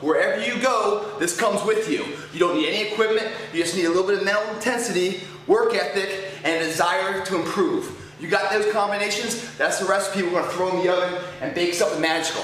wherever you go, this comes with you. You don't need any equipment, you just need a little bit of mental intensity, work ethic, and a desire to improve. You got those combinations, that's the recipe we're gonna throw in the oven and bake something magical.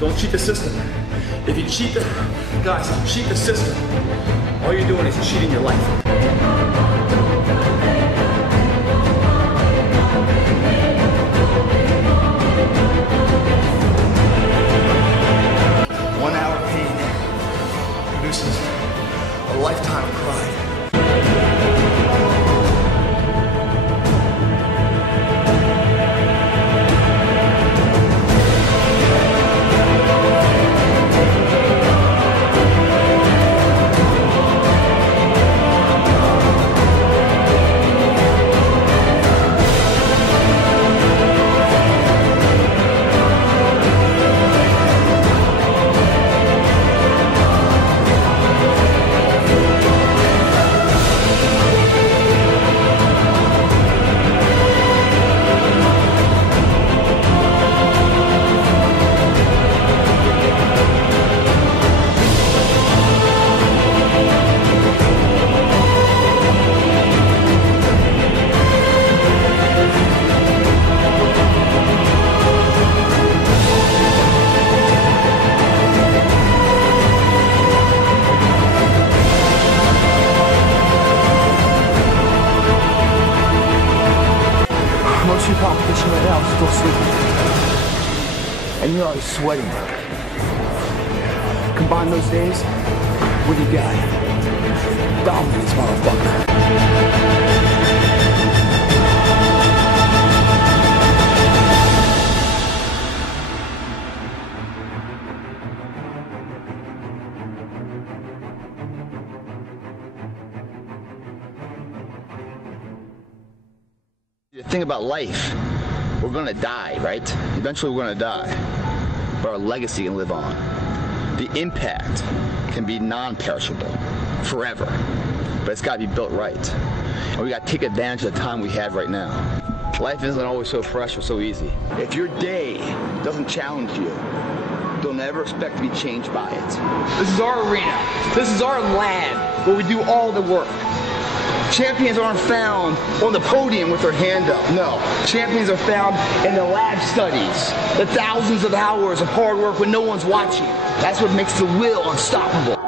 Don't cheat the system. If you cheat the, guys, if you cheat the system, all you're doing is cheating your life. 1 hour pain produces a lifetime of pride. Most of your competition right now is still sleeping. And you're already sweating. Combine those days, what do you got? Dominance, motherfucker. The thing about life, we're gonna die, right? Eventually we're gonna die, but our legacy can live on. The impact can be non-perishable, forever, but it's gotta be built right. And we gotta take advantage of the time we have right now. Life isn't always so fresh or so easy. If your day doesn't challenge you, don't ever expect to be changed by it. This is our arena. This is our lab where we do all the work. Champions aren't found on the podium with their hand up. No. Champions are found in the lab studies. The thousands of hours of hard work when no one's watching. That's what makes the will unstoppable.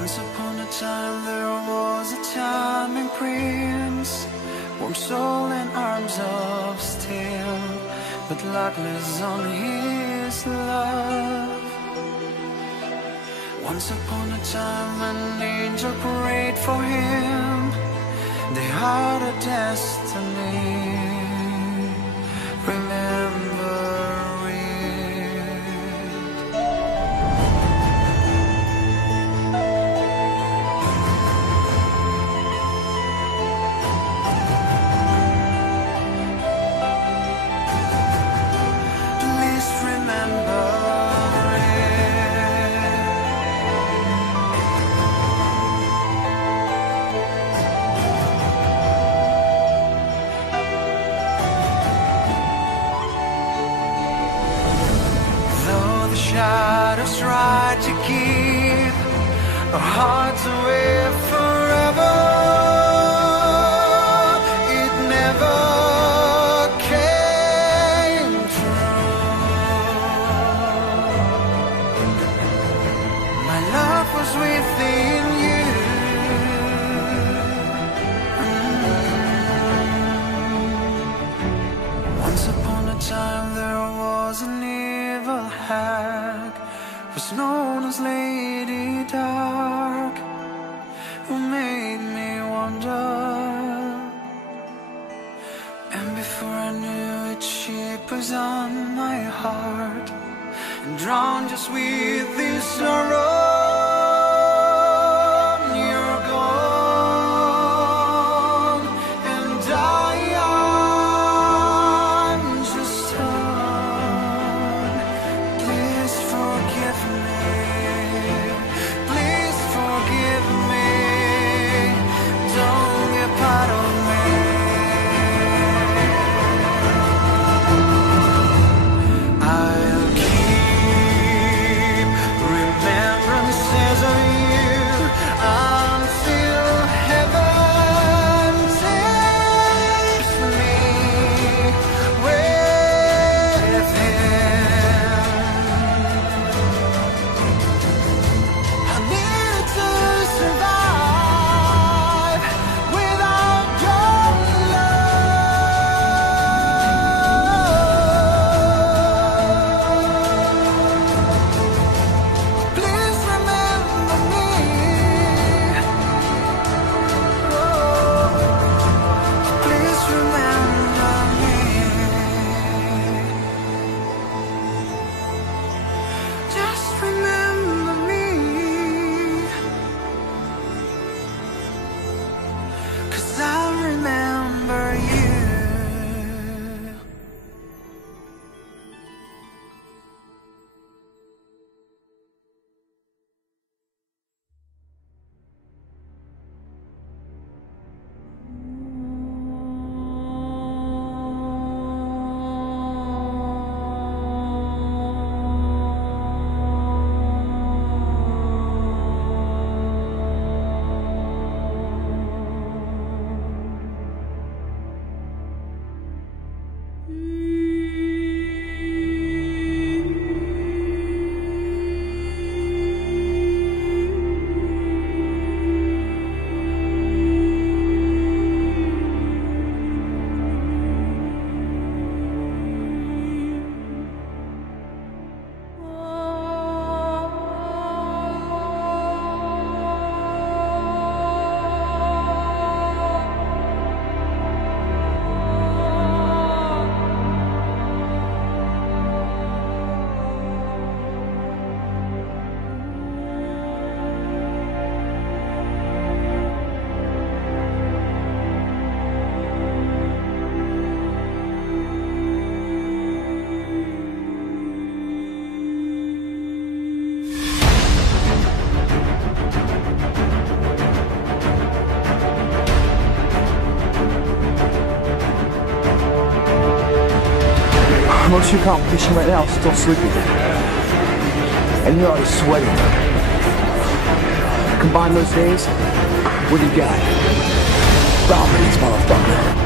Once upon a time there was a charming prince, warm soul and arms of steel, but luckless on his love. Once upon a time an angel prayed for him, they had a destiny. Remember shadows try to keep our hearts away forever. It never came true. My love was within you. Once upon a time there was an evil hag, was known as Lady Dark, who made me wonder. And before I knew it, she poisoned my heart and drowned just with this sorrow. You're gone, and I'm just torn. Please forgive me. Please forgive me. Don't get part of me. I'll keep remembrances of you until heaven takes me with him. I need to survive without your love. Please remember me. Please remember me. Just remember me. 'Cause I remember you. Most of your competition right now is still sleeping. And you're already sweating. Combine those days, what do you got? Dominance, motherfucker.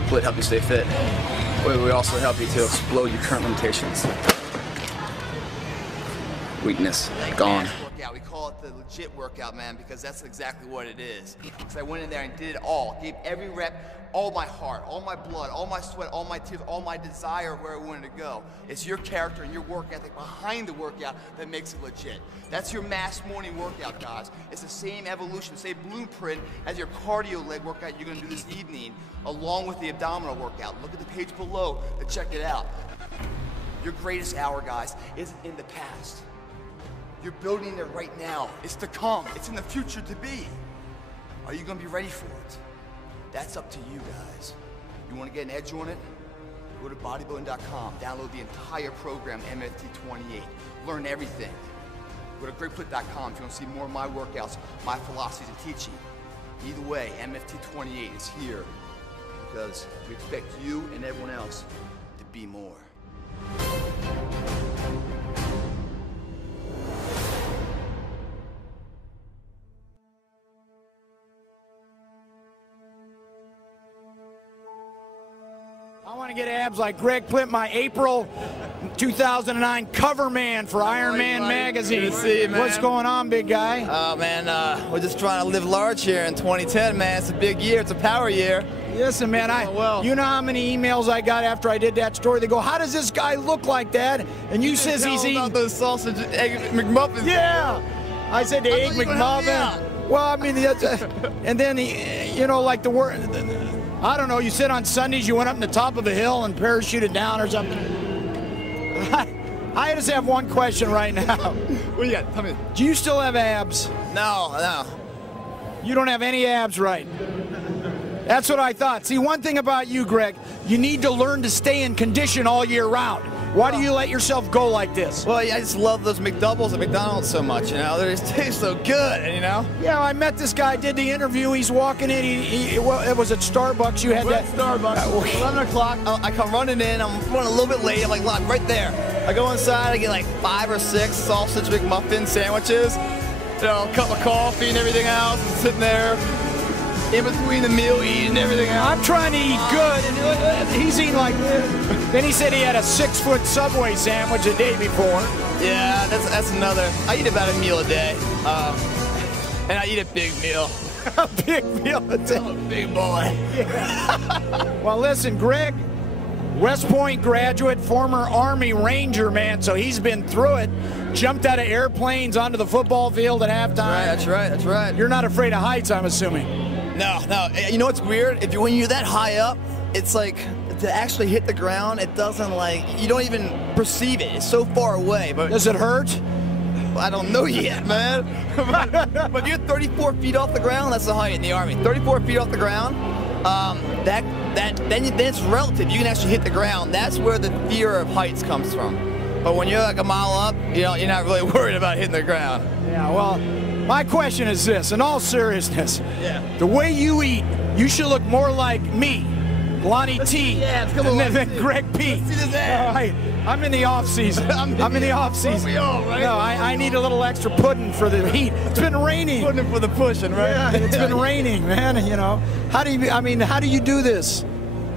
Plitt help you stay fit. We also help you to explode your current limitations. Weakness, gone. We call it the legit workout, man, because that's exactly what it is. Because I went in there and did it all, gave every rep, all my heart, all my blood, all my sweat, all my tears, all my desire where I wanted to go. It's your character and your work ethic behind the workout that makes it legit. That's your mass morning workout, guys. It's the same evolution, same blueprint as your cardio leg workout you're gonna do this evening, along with the abdominal workout. Look at the page below to check it out. Your greatest hour, guys, isn't in the past. You're building it right now. It's to come. It's in the future to be. Are you gonna be ready for it? That's up to you guys. You wanna get an edge on it? Go to bodybuilding.com, download the entire program, MFT28. Learn everything. Go to greatplitt.com if you wanna see more of my workouts, my philosophies and teaching. Either way, MFT28 is here because we expect you and everyone else to be more. I want to get abs like Greg Plitt, my April 2009 cover man for Iron Man magazine. Good to see you, man. What's going on, big guy? Oh, man, we're just trying to live large here in 2010, man. It's a big year. It's a power year. Listen, man, you know how many emails I got after I did that story? They go, how does this guy look like that? And you says he's eating about those sausage egg McMuffins. Yeah. I said the egg McMuffin. Well, I mean, and then, you know, like the word, I don't know, you said on Sundays you went up in the top of a hill and parachuted down or something. I just have one question right now. What do you got? Tell me. Do you still have abs? No. You don't have any abs, right? That's what I thought. See, one thing about you, Greg, you need to learn to stay in condition all year round. Why do you let yourself go like this? Well, I just love those McDoubles at McDonald's so much, you know. They just taste so good, you know. Yeah, I met this guy, did the interview. He's walking in. It was at Starbucks. You had We're at Starbucks. 11 o'clock. I come running in. I'm running a little bit late. I'm like, look, right there. I go inside. I get like 5 or 6 sausage McMuffin sandwiches. You know, a cup of coffee and everything else. I'm sitting there in between the meal, eating everything else. I'm trying to eat good, and he's eating like this. Then he said he had a 6-foot Subway sandwich the day before. Yeah, that's another. I eat about a meal a day, and I eat a big meal. A big meal a day. I'm a big boy. Well, listen, Greg, West Point graduate, former Army Ranger, man, so he's been through it. Jumped out of airplanes onto the football field at halftime. That's right. You're not afraid of heights, I'm assuming. No. You know what's weird? When you're that high up, it's like to actually hit the ground, it doesn't you don't even perceive it. It's so far away. But does it hurt? I don't know yet, man. But you're 34 feet off the ground. That's the height in the Army. 34 feet off the ground. Then it's relative. You can actually hit the ground. That's where the fear of heights comes from. But when you're like a mile up, you're not really worried about hitting the ground. Yeah. Well, my question is this: in all seriousness, the way you eat, you should look more like me, Lonnie T, than Greg P. I'm in the off season. I'm in the off season. We all, right? No, I need a little extra pudding for the heat. It's been raining. Pudding for the pushing, right? Yeah, it's been raining, man. You know, how do you do this?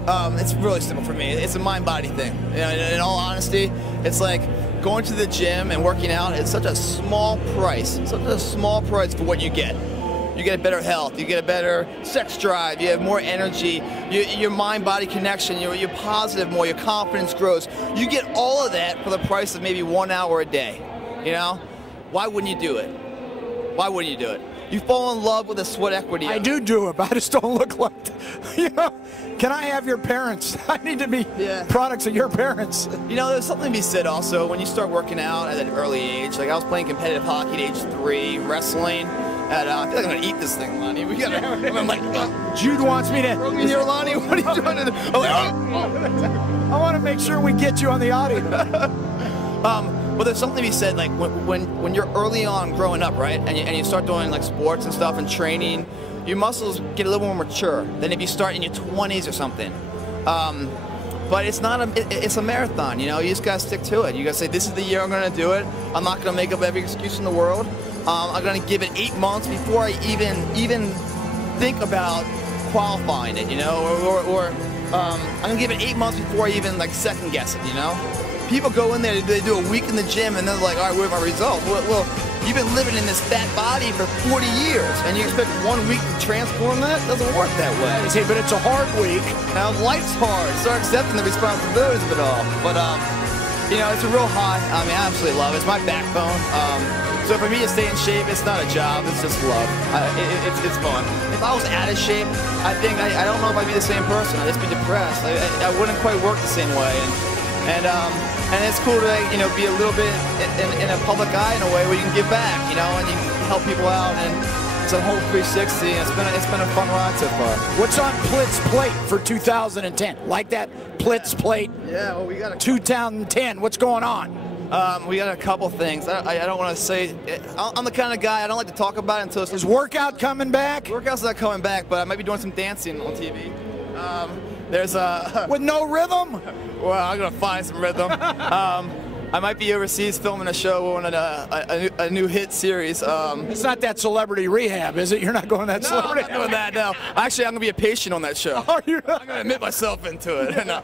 It's really simple for me. It's a mind-body thing. You know, in all honesty, it's like going to the gym and working out. It's such a small price. Such a small price for what you get. You get better health, you get a better sex drive, you have more energy, your mind-body connection, you're positive more, your confidence grows. You get all of that for the price of maybe 1 hour a day, you know? Why wouldn't you do it? Why wouldn't you do it? You fall in love with the sweat equity. I do it, but I just don't look like that. You know? Can I have your parents? I need to be products of your parents. You know, there's something to be said also when you start working out at an early age. Like I was playing competitive hockey at age 3, wrestling. And I feel like I'm gonna eat this thing, Lonnie. I'm like, Jude wants me to. Throw me here, Lonnie. What are you trying to do? I'm like, I want to make sure we get you on the audio. Well, there's something to be said, like when you're early on growing up, right, and you start doing like sports and stuff and training, your muscles get a little more mature than if you start in your 20s or something. But it's not it's a marathon, you know. You just gotta stick to it. You gotta say, this is the year I'm gonna do it. I'm not gonna make up every excuse in the world. I'm gonna give it 8 months before I even think about qualifying it, you know, or I'm gonna give it 8 months before I even like second guess it, you know? People go in there, they do a week in the gym, and they're like, all right, what are my results? Well, you've been living in this fat body for 40 years, and you expect 1 week to transform that? It doesn't work that way. I say, but it's a hard week. Now, life's hard. Start accepting the responsibilities of it all. But, you know, it's a real high. I mean, I absolutely love it. It's my backbone. So for me to stay in shape, it's not a job. It's just love. It's fun. If I was out of shape, I think I don't know if I'd be the same person. I'd just be depressed. I wouldn't quite work the same way. And it's cool to, you know, be a little bit in a public eye in a way where you can give back, you know, and you can help people out, and it's a whole 360, and it's been a fun ride so far. What's on Plitt's plate for 2010? Like that Plitt's plate? Yeah, well, we got a 2010. What's going on? We got a couple things. I don't want to say. I'm the kind of guy I don't like to talk about it until it's. Is workout coming back? Workout's not coming back, but I might be doing some dancing on TV. There's with no rhythm. Well, I'm gonna find some rhythm. I might be overseas filming a show on a new hit series. It's not that Celebrity Rehab, is it? You're not going that No, Celebrity. I'm not doing that. No, actually, I'm gonna be a patient on that show. Oh, you're not. I'm gonna admit myself into it. No,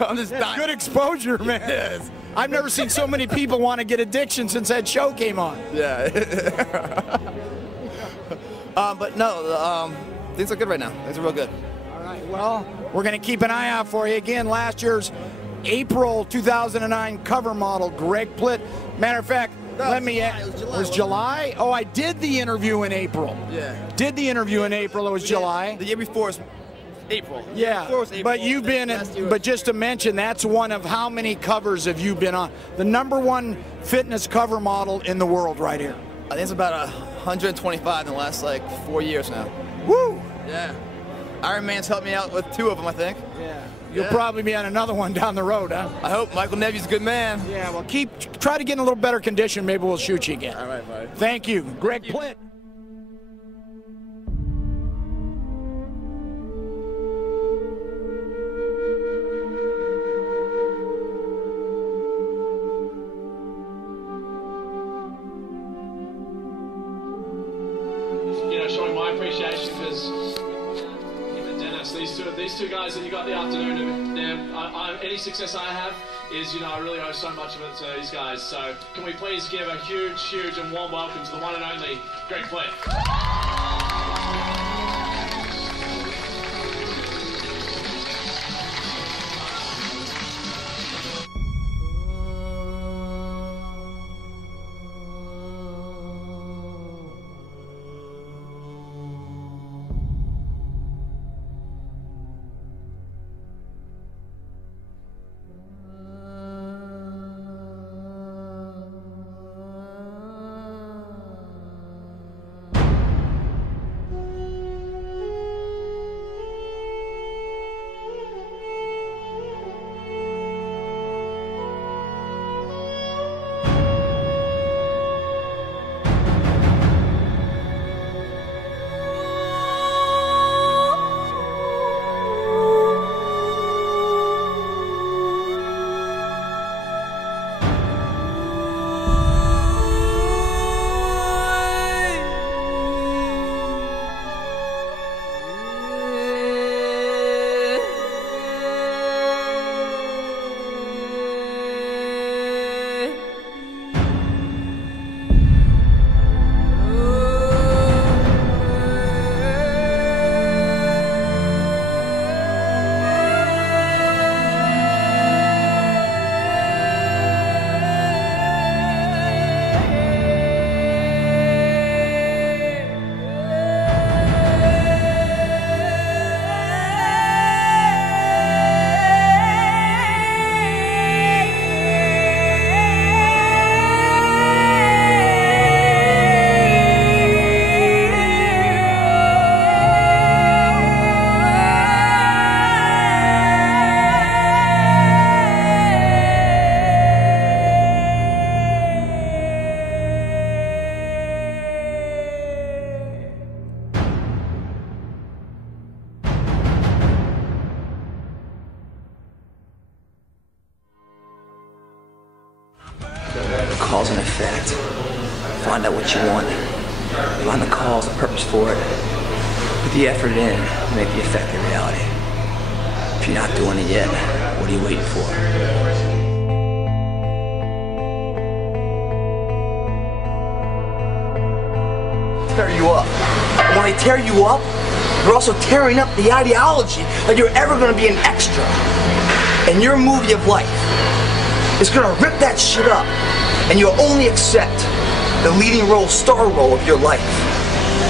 I'm just dying. Good exposure, man. Yes. I've never seen so many people want to get addiction since that show came on. Yeah. But no, things are good right now. Things are real good. All right. Well, we're going to keep an eye out for you. Again, last year's April 2009 cover model, Greg Plitt. Matter of fact, it was July. Oh, I did the interview in April. Yeah. Did the interview in April. It was July. The year before was April. Yeah, but you've been, but just to mention, that's one of how many covers have you been on? The #1 fitness cover model in the world right here. I think it's about 125 in the last like 4 years now. Woo! Yeah. Iron Man's helped me out with 2 of them, I think. Yeah. You'll probably be on another one down the road, huh? I hope. Michael Nevy's a good man. Yeah, well, try to get in a little better condition. Maybe we'll shoot you again. All right, buddy. Thank you. Greg Plitt. Showing my appreciation because Dennis, these two guys that you got the afternoon, any success I have is, I really owe so much of it to these guys. So can we please give a huge and warm welcome to the one and only Greg Plitt. Cause and effect. Find out what you want. Find the cause, the purpose for it. Put the effort in, make the effect a reality. If you're not doing it yet, what are you waiting for? Tear you up. And when they tear you up, they're also tearing up the ideology that you're ever going to be an extra in your movie of life. It's going to rip that shit up, and you'll only accept the leading role, star role of your life.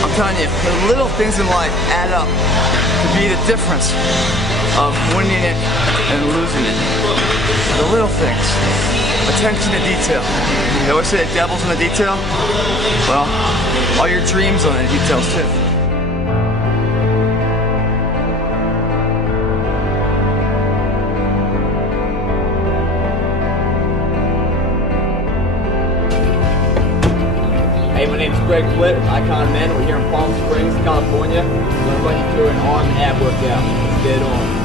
I'm telling you, the little things in life add up to be the difference of winning it and losing it. The little things. Attention to detail. They always say the devil's in the detail. Well, all your dreams are in the details too. Hey, my name's Greg Plitt, Icon Men. We're here in Palm Springs, California. I'm going to run you through an arm and ab workout. Let's get it on.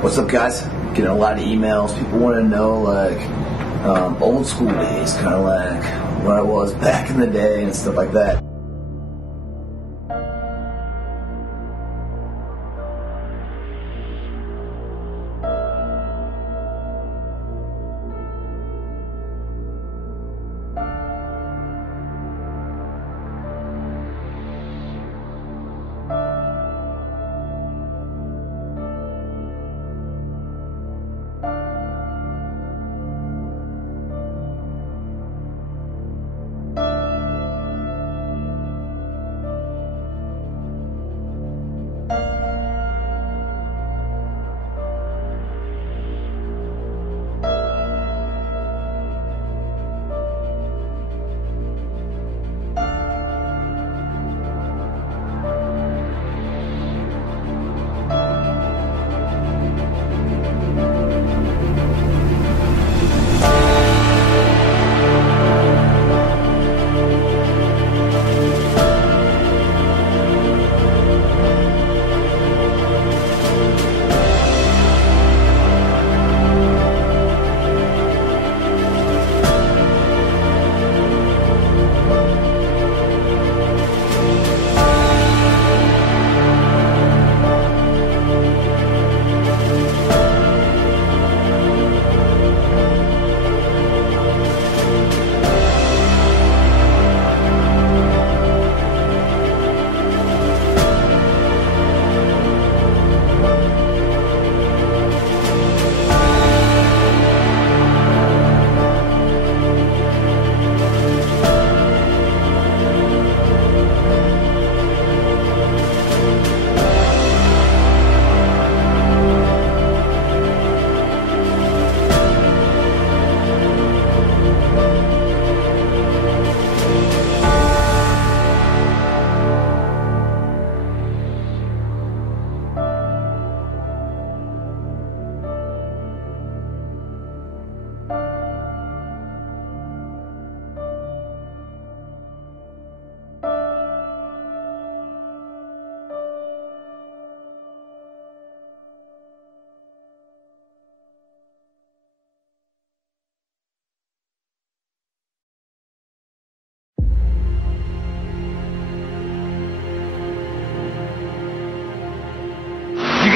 What's up, guys? Getting a lot of emails. People want to know, like, old school days, kind of like what I was back in the day and stuff like that.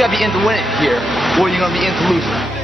gotta be in to win it here, or you're gonna be in to lose it.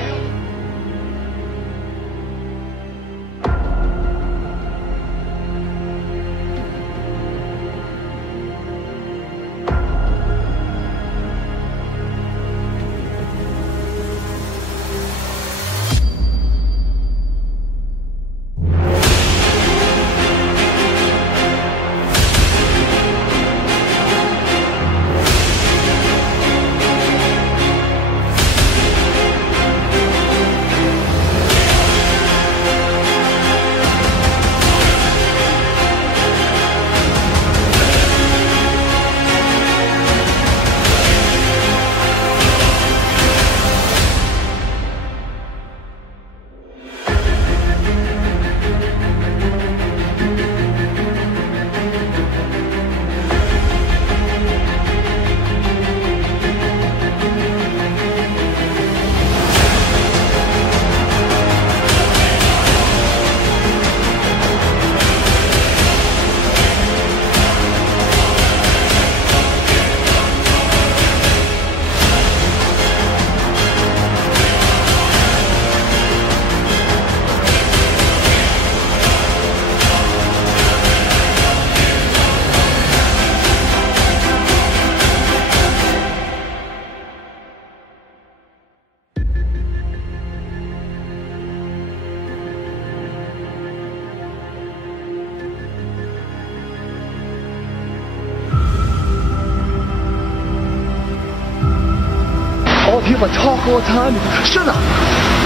All the people that talk all the time, shut up.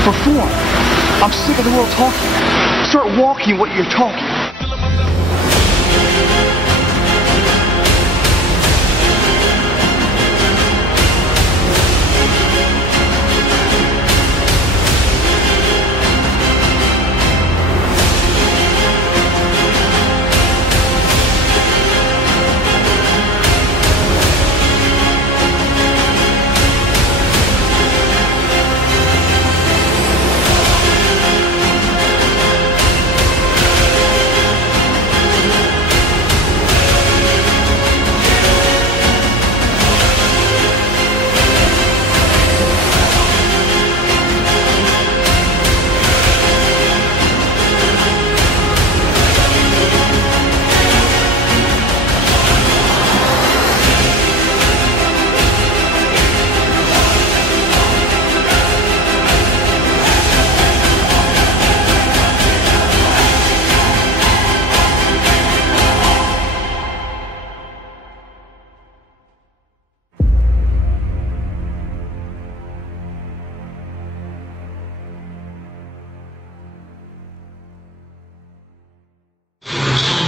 Perform. I'm sick of the world talking. Start walking what you're talking.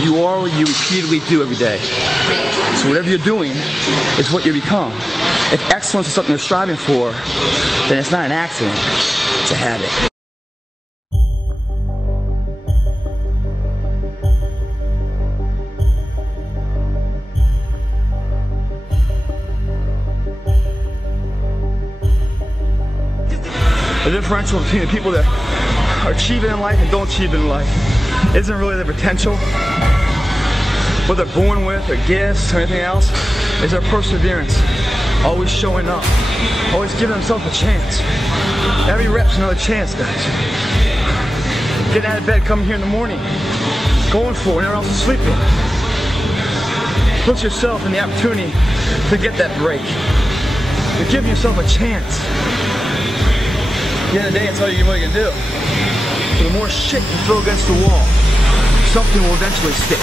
You are what you repeatedly do every day. So whatever you're doing is what you become. If excellence is something you're striving for, then it's not an accident, it's a habit. The differential between the people that are achieving in life and don't achieve in life isn't really their potential, what they're born with, their gifts, or anything else. It's their perseverance, always showing up, always giving themselves a chance. Every rep's another chance, guys. Getting out of bed, coming here in the morning, going for it when everyone else is sleeping. Put yourself in the opportunity to get that break. You're giving yourself a chance. At the end of the day, it's all you're really gonna do. So the more shit you throw against the wall, something will eventually stick.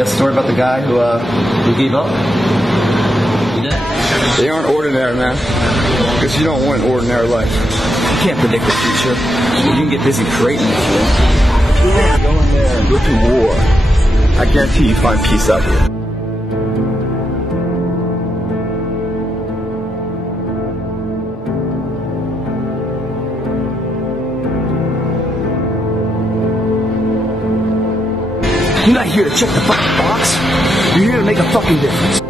that story about the guy who gave up? You did? They aren't ordinary, man. Because you don't want an ordinary life. You can't predict the future. You can get busy creating it if you want. Yeah, go in there and go through war. I guarantee you find peace out here. You're not here to check the fucking box. You're here to make a fucking difference.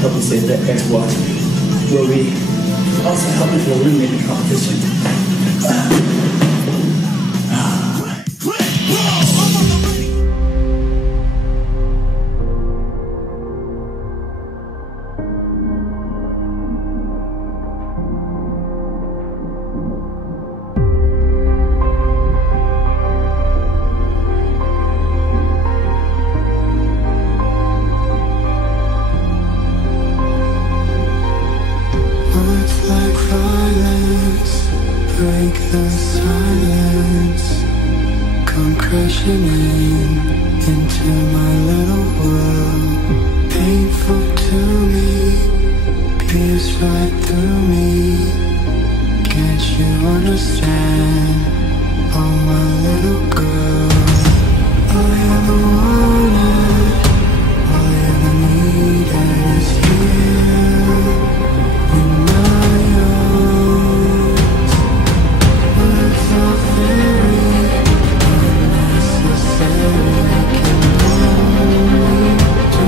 Help me save that X-Watch, where we also help me to eliminate the competition. Like violence, break the silence, come crashing into my little world. Painful to me, pierce right through me. Can't you understand? Oh, my little girl, all I ever wanted, all I ever needed is here in my arms. Words are very unnecessary, I can only do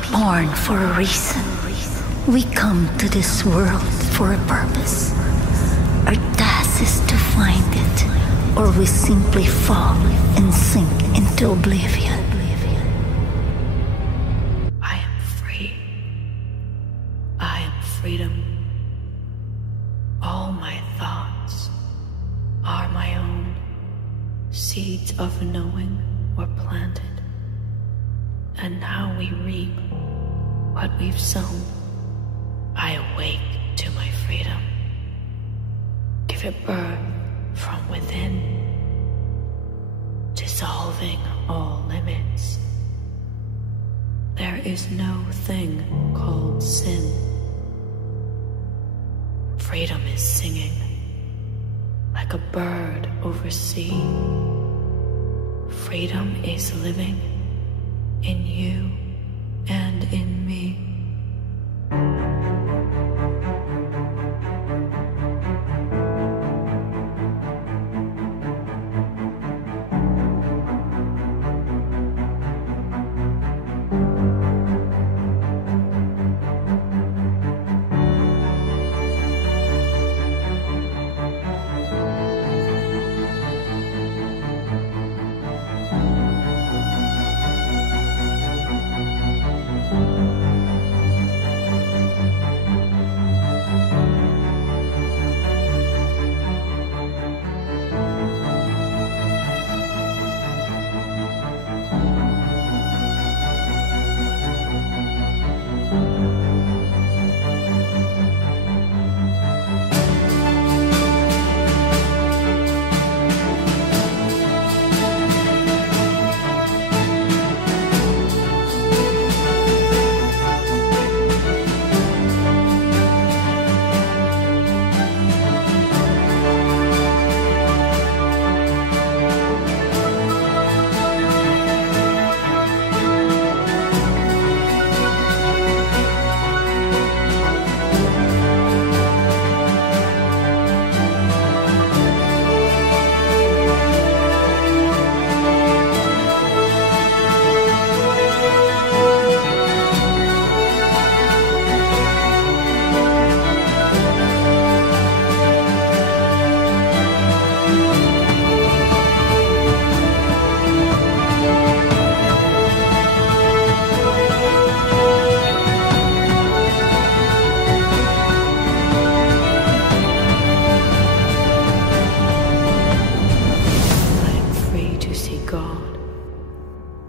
were born for a reason. We come to this world for a purpose. Our task is to find it, or we simply fall and sink into oblivion. I am free. I am freedom. All my thoughts are my own. Seeds of knowing were planted. And now we reap what we've sown. I awake to my freedom. Give it birth from within, dissolving all limits. There is no thing called sin. Freedom is singing like a bird over sea. Freedom is living in you and in me.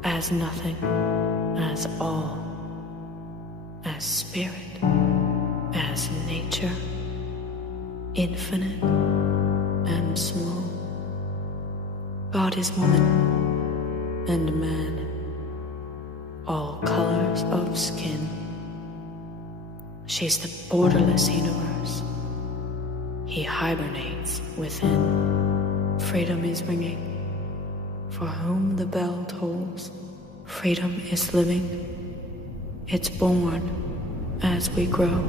As nothing, as all, as spirit, as nature, infinite and small. God is woman and man, all colors of skin. She's the borderless universe. He hibernates within. Freedom is ringing. For whom the bell tolls, freedom is living. It's born as we grow.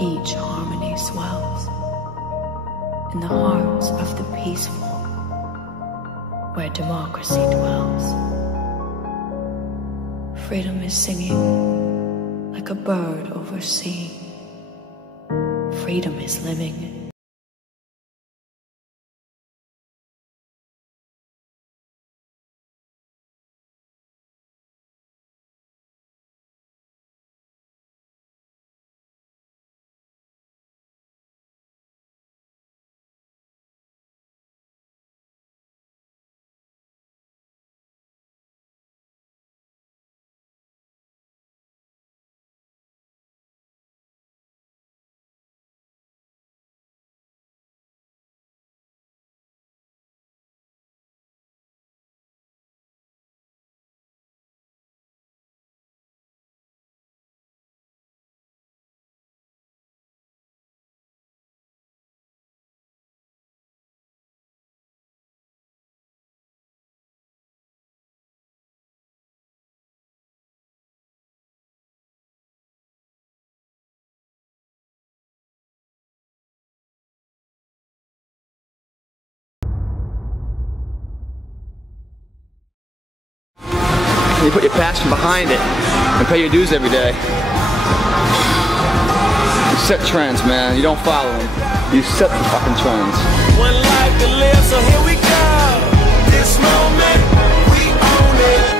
Each harmony swells. in the hearts of the peaceful, where democracy dwells. Freedom is singing like a bird over sea. Freedom is living. You put your passion behind it and pay your dues every day. You set trends, man. You don't follow them. You set the fucking trends. One life to live, so here we go. This moment, we own it.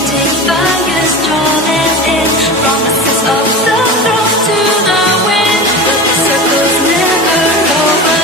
Alternating fires drawn in, promises of the throne to the wind, but the circle's never over.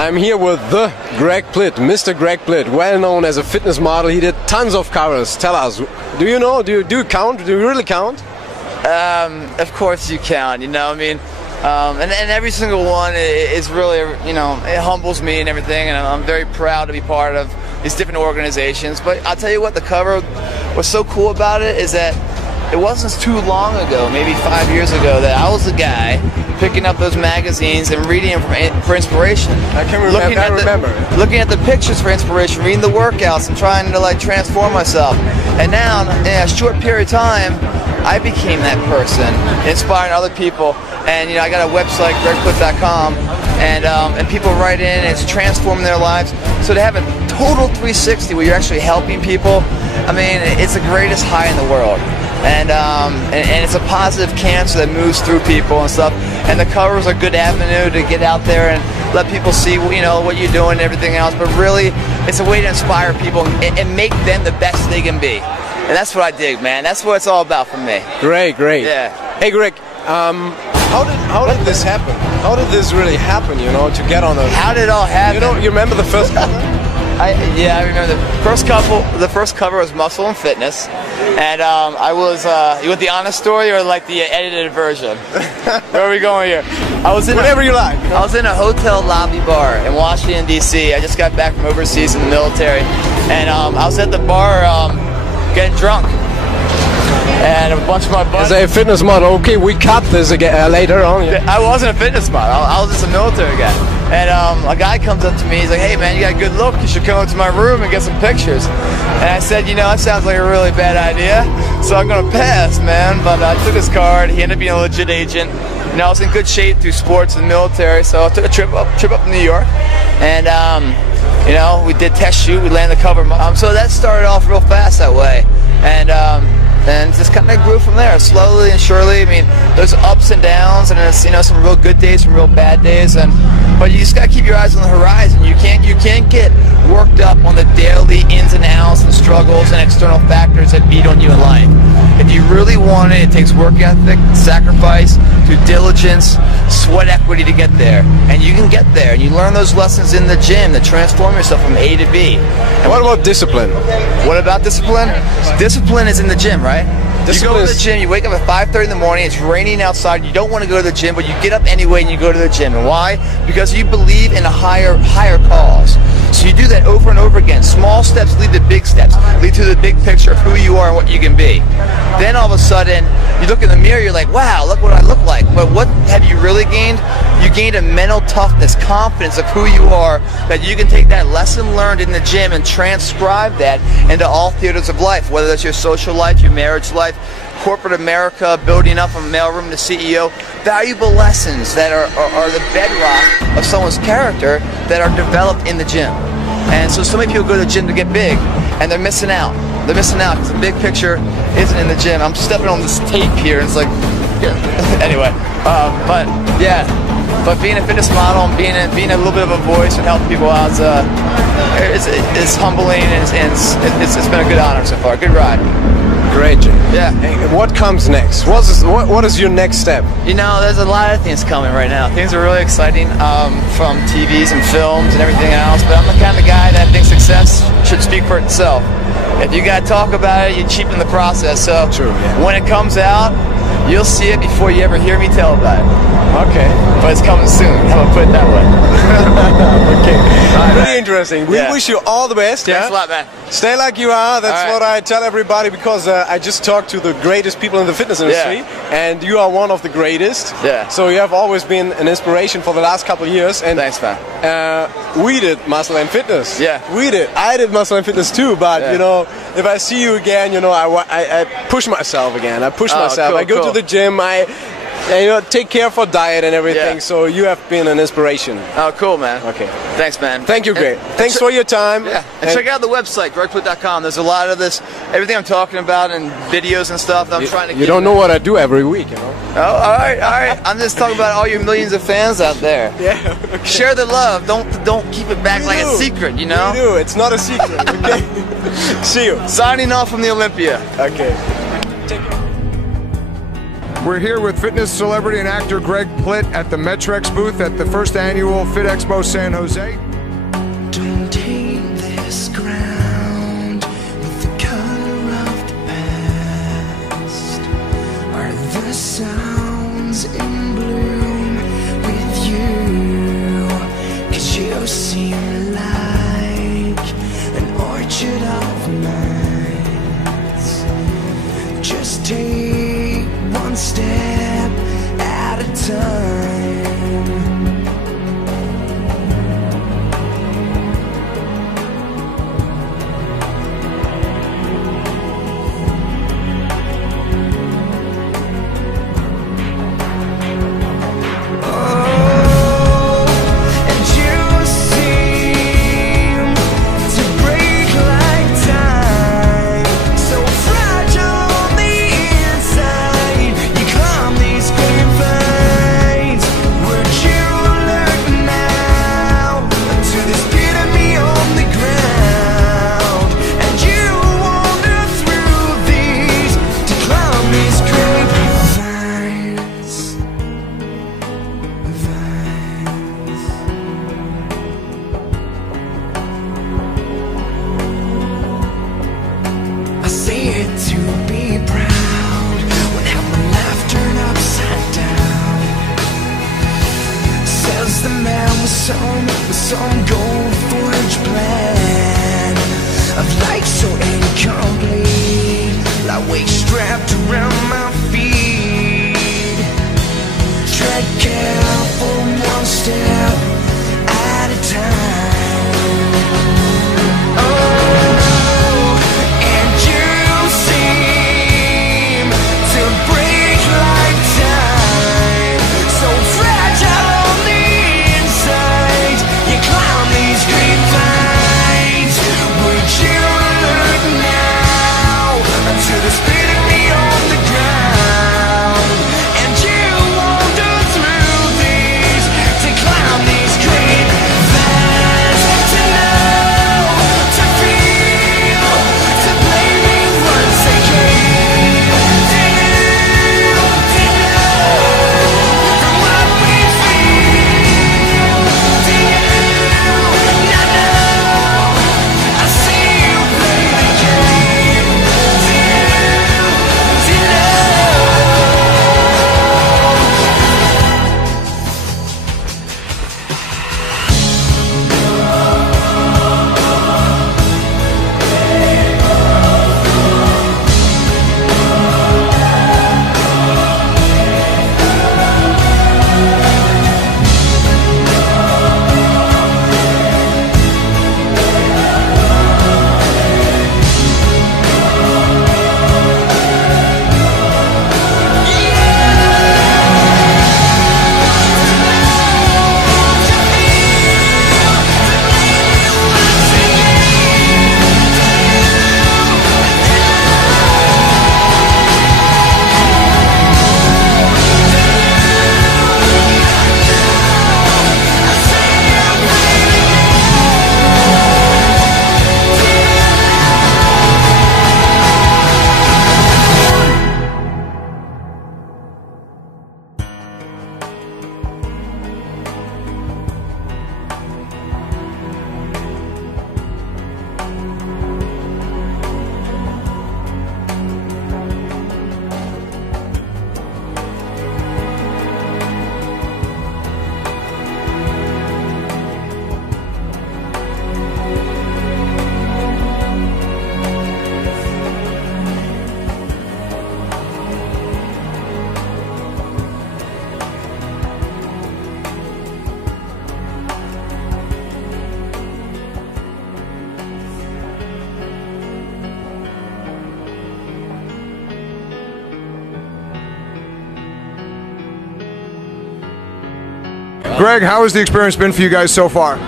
I'm here with the Greg Plitt, Mr. Greg Plitt, well known as a fitness model. He did tons of covers. Tell us, do you know? Do you count? Do you really count? Of course you count. You know, I mean, and every single one is really, you know, it humbles me and everything, and I'm very proud to be part of these different organizations. But I'll tell you what, the cover, what's so cool about it is that it wasn't too long ago, maybe 5 years ago, that I was the guy picking up those magazines and reading them for inspiration. I can remember. Looking at the pictures for inspiration, reading the workouts, and trying to like transform myself. And now, in a short period of time, I became that person, inspiring other people. And you know, I got a website, gregplitt.com, and people write in, and it's transforming their lives. So to have a total 360 where you're actually helping people, I mean, it's the greatest high in the world. And it's a positive cancer that moves through people and stuff. And the covers are a good avenue to get out there and let people see, you know, what you're doing and everything else. But really, it's a way to inspire people and make them the best they can be. And that's what I dig, man. That's what it's all about for me. Great, great. Yeah. Hey, Greg. How did this happen? How did this really happen? You know, to get on a. How did it all happen? You know, you remember the first cover? Yeah, I remember the first couple. The first cover was Muscle and Fitness, and I was. You want the honest story or like the edited version? Where are we going here? I was in whatever you like. I was in a hotel lobby bar in Washington D.C. I just got back from overseas in the military, and I was at the bar getting drunk. And a bunch of my buddies. As a fitness model, okay, we cut this again later on. Yeah. I wasn't a fitness model. I was just a military guy. And a guy comes up to me. He's like, "Hey, man, you got a good look. You should come into my room and get some pictures." And I said, "You know, that sounds like a really bad idea. So I'm gonna pass, man." But I took his card. He ended up being a legit agent. You know, I was in good shape through sports and military, so I took a trip up to New York, and you know, we did test shoot. We landed the cover. So that started off real fast that way, and just kind of grew from there, slowly and surely. I mean, there's ups and downs, and there's, you know, some real good days, some real bad days, but you just gotta keep your eyes on the horizon. You can't get worked up on the daily ins and outs and struggles and external factors that beat on you in life. If you really want it, it takes work ethic, sacrifice, due diligence, sweat equity to get there, and you can get there. And you learn those lessons in the gym to transform yourself from A to B. And what about discipline? What about discipline? Discipline is in the gym, right? You go to the gym, you wake up at 5:30 in the morning, it's raining outside, you don't want to go to the gym, but you get up anyway and you go to the gym. And why? Because you believe in a higher cause. So you do that over and over again. Small steps lead to big steps, lead to the big picture of who you are and what you can be. Then all of a sudden, you look in the mirror, you're like, wow, look what I look like. But what have you really gained? You gained a mental toughness, confidence of who you are, that you can take that lesson learned in the gym and transcribe that into all theaters of life, whether that's your social life, your marriage life, corporate America, building up from mailroom to CEO. Valuable lessons that are the bedrock of someone's character that are developed in the gym. And so many people go to the gym to get big. and they're missing out. They're missing out because the big picture isn't in the gym. I'm stepping on this tape here, and it's like, anyway. But yeah, but being a fitness model and being a little bit of a voice and helping people out it's humbling, and it's been a good honor so far. Good ride. Great, Jay. Yeah. Hey, what comes next? What is your next step? You know, there's a lot of things coming right now. Things are really exciting, from TVs and films and everything else. But I'm the kind of guy that thinks success should speak for itself. If you got to talk about it, you cheapen the process. So true, yeah. When it comes out, you'll see it before you ever hear me tell about it. Okay. But it's coming soon. I'm gonna put it that way. Okay. Right, pretty interesting. We wish you all the best. Thanks a lot, man. Stay like you are. That's what I tell everybody, because I just talked to the greatest people in the fitness industry, and you are one of the greatest. Yeah. So you have always been an inspiration for the last couple of years. And thanks, man. We did Muscle and Fitness. Yeah. We did. I did Muscle and Fitness too. But you know, if I see you again, you know, I push myself again. I push myself. Cool, I go to the gym. I you know, take care for diet and everything. Yeah. So you have been an inspiration. Oh, cool, man. Okay. Thanks, man. Thank you, Greg. Thanks for your time. Yeah. And check out the website, gregplitt.com. There's a lot of this, everything I'm talking about, and videos and stuff that I'm trying to get. You don't know what I do every week, you know. Oh, all right. I'm just talking about all your millions of fans out there. Yeah. Okay. Share the love. Don't keep it back like a secret, you know? We do. It's not a secret, okay? See you. Signing off from the Olympia. Okay. We're here with fitness celebrity and actor Greg Plitt at the Metrex booth at the first annual Fit Expo San Jose. Don't take this ground with the color of the past. Are the sounds in bloom with you? 'Cause you seem like an orchard of minds. Just take one step at a time. Some gold forged plan of life so incomplete, like weight strapped around my feet. Tread careful, one step at a time. Oh, and you seem to break like time, so fragile on the inside. You climb the Greg, how has the experience been for you guys so far?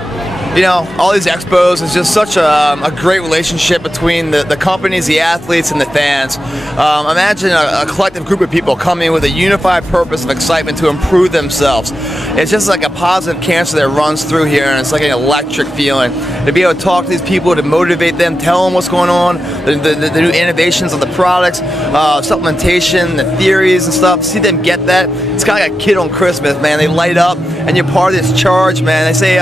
You know, all these expos is just such a great relationship between the companies, the athletes, and the fans. Imagine a collective group of people coming with a unified purpose of excitement to improve themselves. It's just like a positive cancer that runs through here, and it's like an electric feeling. To be able to talk to these people, to motivate them, tell them what's going on, the new innovations of the products, supplementation, the theories and stuff, see them get that. It's kind of like a kid on Christmas, man. They light up, and you're part of this charge, man. They say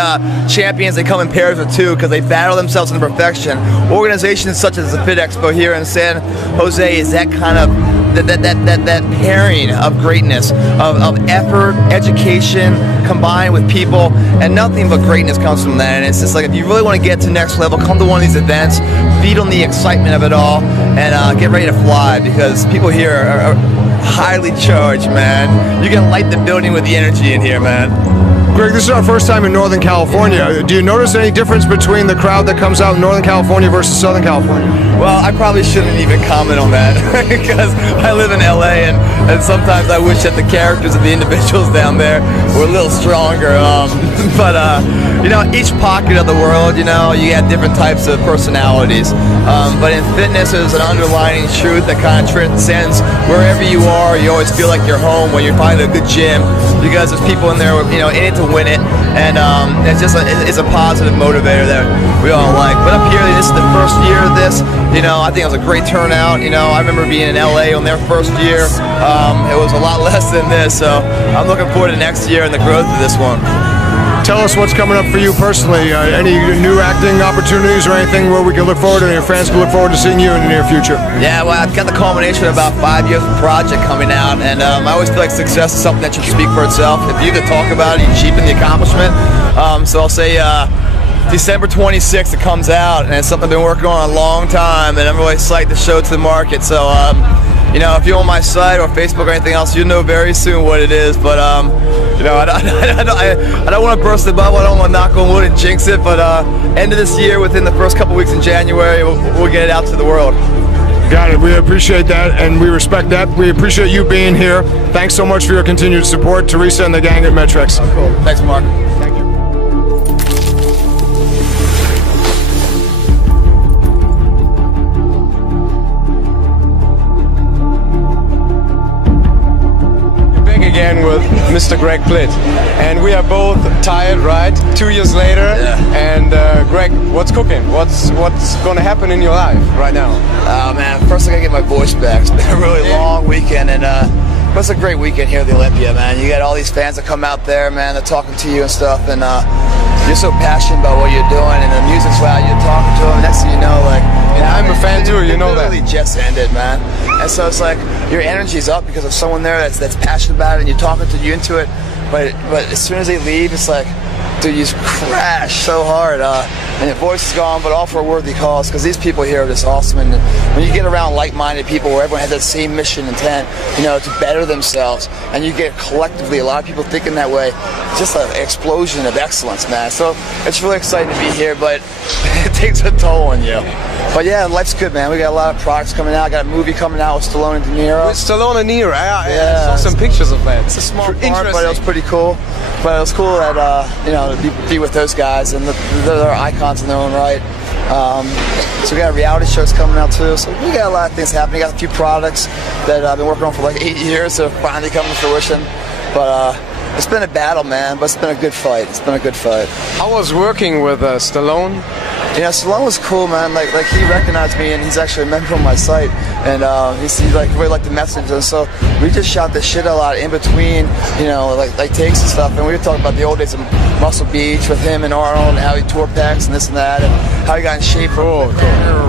champions, they come in pairs of two because they battle themselves into perfection. Organizations such as the Plitt Expo here in San Jose is that kind of that pairing of greatness, of effort, education combined with people, and nothing but greatness comes from that. And it's just like, if you really want to get to next level, come to one of these events, feed on the excitement of it all, and get ready to fly, because people here are highly charged, man. You can light the building with the energy in here, man. Greg, this is our first time in Northern California. Do you notice any difference between the crowd that comes out in Northern California versus Southern California? Well, I probably shouldn't even comment on that because I live in LA, and sometimes I wish that the characters of the individuals down there were a little stronger. But you know, each pocket of the world, you know, you have different types of personalities. But in fitness, there's an underlying truth that kind of transcends wherever you are. You always feel like you're home when you find a good gym, because there's people in there, you know, in it to win it, and it's just it's a positive motivator that we all like. But up here, this is the first year of this. You know, I think it was a great turnout. You know, I remember being in LA on their first year. It was a lot less than this, so I'm looking forward to next year and the growth of this one. Tell us what's coming up for you personally. Any new acting opportunities or anything where we can look forward to, and your fans can look forward to seeing you in the near future? Yeah, well, I've got the culmination of about 5 years of project coming out, and I always feel like success is something that should speak for itself. If you have to talk about it, you cheapen the accomplishment. So I'll say December 26th it comes out, and it's something I've been working on a long time, and I'm really psyched to show it to the market. So you know, if you're on my site or Facebook or anything else, you'll know very soon what it is. But you know, I don't want to burst the bubble. I don't want to knock on wood and jinx it. But end of this year, within the first couple weeks in January, we'll get it out to the world. Got it. We appreciate that, and we respect that. We appreciate you being here. Thanks so much for your continued support, Teresa and the gang at Metrex. Cool. Thanks, Mark. Thank you. Again with Mr. Greg Plitt, and we are both tired, right? 2 years later, and Greg, what's cooking? What's going to happen in your life right now? Oh man, first I gotta get my voice back. It's been a really long weekend, and it's a great weekend here at the Olympia, man. You got all these fans that come out there, man. They're talking to you and stuff, and you're so passionate about what you're doing, and the music's loud. You're talking to them. Next thing you know, like, and I'm a fan too. You know that. It literally just ended, man. And so it's like your energy's up because of someone there that's passionate about it, and you're talking to you into it. But as soon as they leave, it's like, dude, you just crash so hard, and your voice is gone, but all for a worthy cause, because these people here are just awesome. And when you get around like-minded people where everyone has that same mission intent, you know, to better themselves, and you get collectively a lot of people thinking that way, just an explosion of excellence, man. So it's really exciting to be here, but it takes a toll on you. But yeah, life's good, man. We got a lot of products coming out. Got a movie coming out with Stallone and De Niro. With Stallone and De Niro, I saw some pictures of that. It's a small part, but it was pretty cool. But it was cool that you know, to be with those guys, and they're icons in their own right. So we got reality shows coming out too. So we got a lot of things happening. Got a few products that I've been working on for like 8 years that are finally coming to fruition. But it's been a battle, man. But it's been a good fight. It's been a good fight. I was working with Stallone. Yeah, Stallone was cool, man. Like he recognized me, and he's actually a member of my site, and he like really liked the message, and so we just shot the shit a lot in between, you know, like takes and stuff. And we were talking about the old days of Muscle Beach with him and Arnold, and how he tore pecs and this and that, and how he got in shape for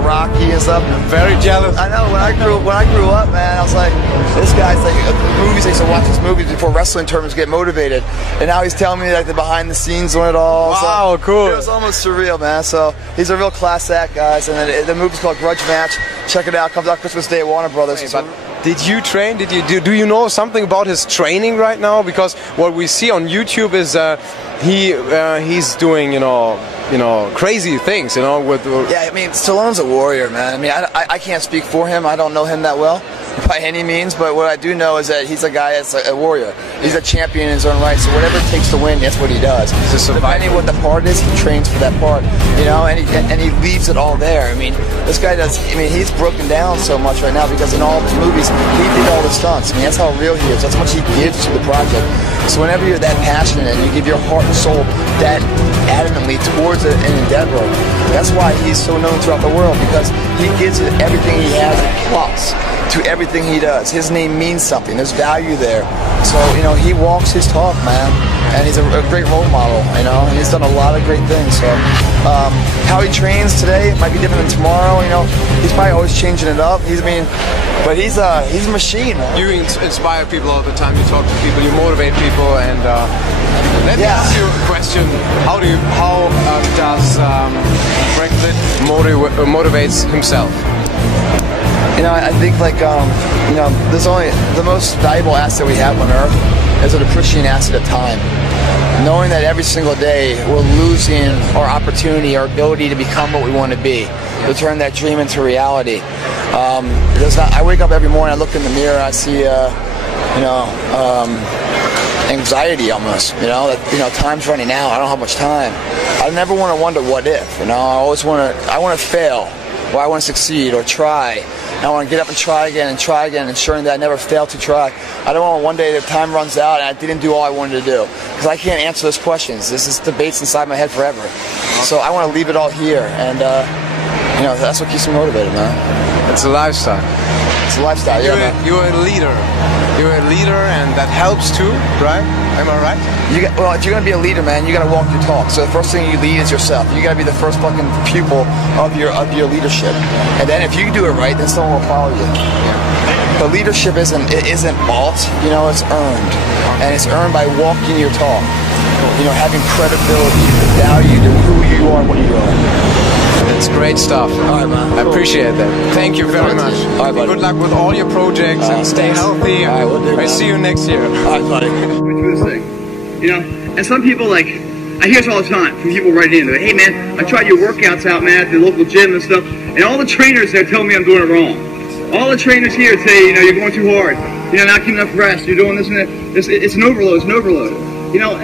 Rocky and stuff. I'm very jealous. I know. When I grew up, man, I was like, this guy's like movies. I used to watch his movies before wrestling tournaments get motivated, and now he's telling me like the behind the scenes on it all. Wow, so, cool. It was almost surreal, man. So he's a real class act, guys, and the movie's called Grudge Match. Check it out. Comes out Christmas Day at Warner Brothers. But did you train? Do you know something about his training right now? Because what we see on YouTube is he's doing, you know, crazy things, you know. With yeah, I mean, Stallone's a warrior, man. I mean, I can't speak for him. I don't know him that well, by any means, but what I do know is that he's a guy that's a warrior. He's a champion in his own right, so whatever it takes to win, that's what he does. Depending what the part is, he trains for that part, you know, and he leaves it all there. I mean, this guy does, I mean, he's broken down so much right now because in all the movies, he did all the stunts. I mean, that's how real he is. That's how much he gives to the project. So whenever you're that passionate and you give your heart and soul that adamantly towards an endeavor, that's why he's so known throughout the world, because he gives it everything he has plus to everything he does. His name means something. There's value there. So, you know, he walks his talk, man. And he's a great role model, you know, and he's done a lot of great things. So, how he trains today might be different than tomorrow, you know. He's probably always changing it up. He's a machine, man. You inspire people all the time. You talk to people, you motivate people, and let me ask you a question. How does Greg Plitt motivates himself? You know, I think like, you know, there's only, the most valuable asset we have on earth is an appreciating asset of time. Knowing that every single day we're losing our opportunity, our ability to become what we want to be, to turn that dream into reality. I wake up every morning, I look in the mirror, I see, you know, anxiety almost, you know, that, you know, time's running out, I don't have much time. I never want to wonder what if, you know, I want to fail, or I want to succeed, or try. I want to get up and try again, ensuring that I never fail to try. I don't want one day the time runs out and I didn't do all I wanted to do. Because I can't answer those questions. This is debates inside my head forever. So I want to leave it all here, and you know, that's what keeps me motivated, man. It's a lifestyle. It's a lifestyle, yeah, man. You're a leader. You're a leader, and that helps too, right? Am I right? Well, if you're gonna be a leader, man, you gotta walk your talk. So the first thing you lead is yourself. You gotta be the first fucking pupil of your leadership. And then if you do it right, then someone will follow you. But leadership isn't bought, you know, it's earned. And it's earned by walking your talk. You know, having credibility, value to who you are and what you are. It's great stuff. All right, man. I appreciate that. Thank you very much. All right, buddy. Good luck with all your projects and stay healthy. All right, we'll do, I see you next year. All right, buddy. Do this thing, you know. And some people, like, I hear this all the time from people writing in. They're like, hey man, I tried your workouts out, man, at the local gym and stuff, and all the trainers there tell me I'm doing it wrong. All the trainers here say, you know, you're going too hard. You know, not getting enough rest. You're doing this and that. It's an overload. It's an overload. You know,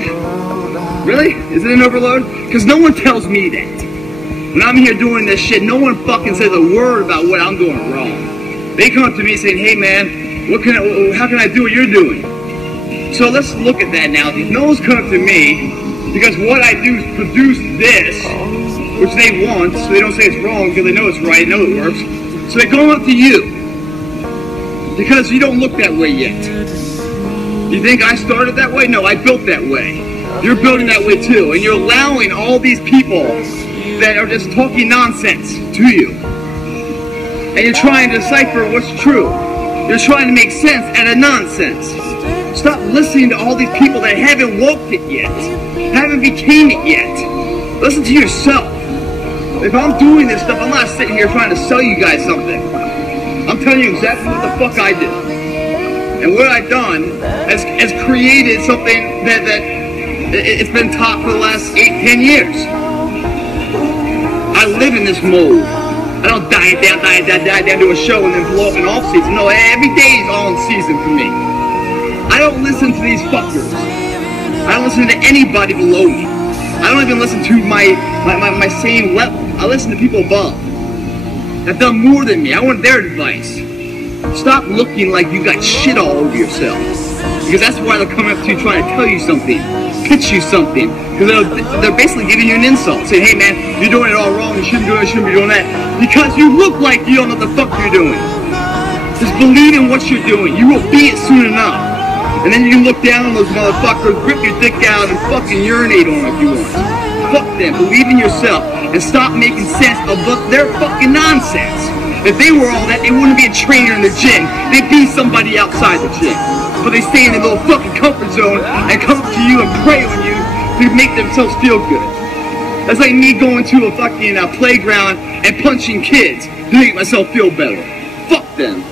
really? Is it an overload? Because no one tells me that. When I'm here doing this shit, no one fucking says a word about what I'm doing wrong. They come up to me saying, hey man, how can I do what you're doing? So let's look at that now. No one's come up to me because what I do is produce this, which they want, so they don't say it's wrong because they know it's right, they know it works. So they come up to you because you don't look that way yet. You think I started that way? No, I built that way. You're building that way too, and you're allowing all these people that are just talking nonsense to you. And you're trying to decipher what's true. You're trying to make sense out of nonsense. Stop listening to all these people that haven't walked it yet, haven't became it yet. Listen to yourself. If I'm doing this stuff, I'm not sitting here trying to sell you guys something. I'm telling you exactly what the fuck I did. And what I've done has created something that it's been taught for the last 8-10 years. I live in this mold. I don't diet down to a show and then blow up in off season. No, every day is on season for me. I don't listen to these fuckers. I don't listen to anybody below me. I don't even listen to my same level. I listen to people above that done more than me. I want their advice. Stop looking like you got shit all over yourself. Because that's why they're coming up to you trying to tell you something, pitch you something. Because they're basically giving you an insult, saying, hey man, you're doing it all wrong, you shouldn't do it, you shouldn't be doing that. Because you look like you don't know what the fuck you're doing. Just believe in what you're doing. You will be it soon enough. And then you can look down on those motherfuckers, rip your dick out, and fucking urinate on them if you want. Fuck them. Believe in yourself. And stop making sense of their fucking nonsense. If they were all that, they wouldn't be a trainer in the gym. They'd be somebody outside the gym. But they stay in their little fucking comfort zone and come up to you and prey on you to make themselves feel good. That's like me going to a fucking playground and punching kids to make myself feel better. Fuck them.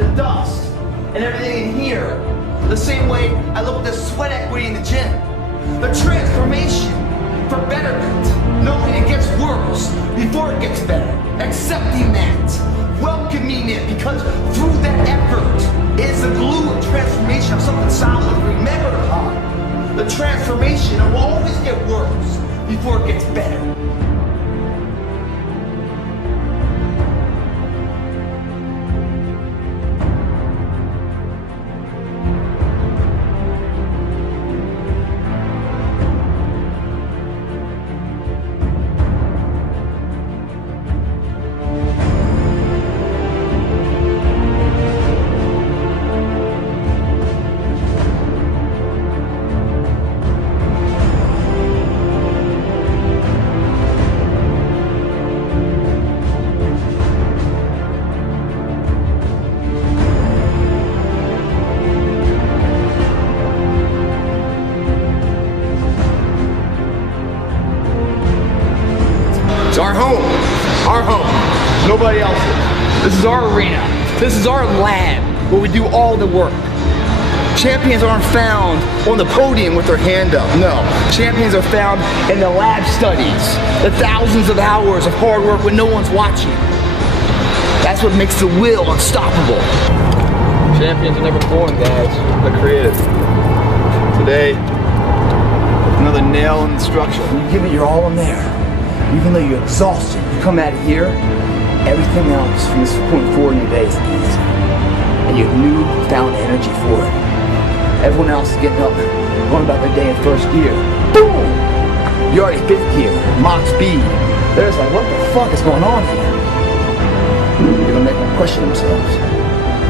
the dust and everything in here the same way I look at the sweat equity in the gym. The transformation for betterment, knowing it gets worse before it gets better, accepting that, welcoming it, because through that effort is the glue of transformation of something solid. Remember, the transformation, it will always get worse before it gets better. It's our home. Our home. Nobody else's. This is our arena. This is our lab where we do all the work. Champions aren't found on the podium with their hand up. No. Champions are found in the lab studies. The thousands of hours of hard work when no one's watching. That's what makes the will unstoppable. Champions are never born, guys. They're created. Today, another nail in the structure. You give it your all in there. Even though you're exhausted, you come out of here, everything else from this point forward in your day is easy. And you have newfound energy for it. Everyone else is getting up, going about their day in first gear. Boom! You're already fifth gear, Mach speed. They're just like, what the fuck is going on here? You're gonna make them question themselves.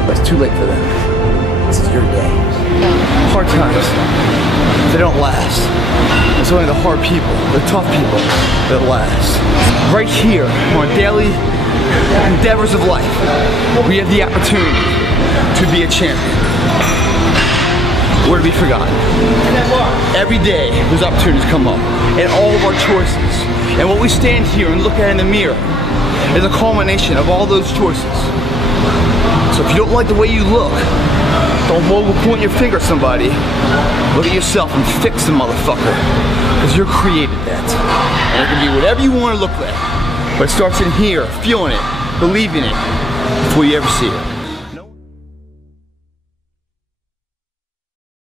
But it's too late for them. This is your day. Hard times, they don't last. It's only the hard people, the tough people that last. Right here, on daily endeavors of life, we have the opportunity to be a champion. We're to be forgotten. Every day, those opportunities come up, and all of our choices. And what we stand here and look at in the mirror is a culmination of all those choices. So if you don't like the way you look, don't point your finger at somebody. Look at yourself and fix the motherfucker. Because you're created that. And it can be whatever you want to look like. But it starts in here, feeling it, believing it, before you ever see it.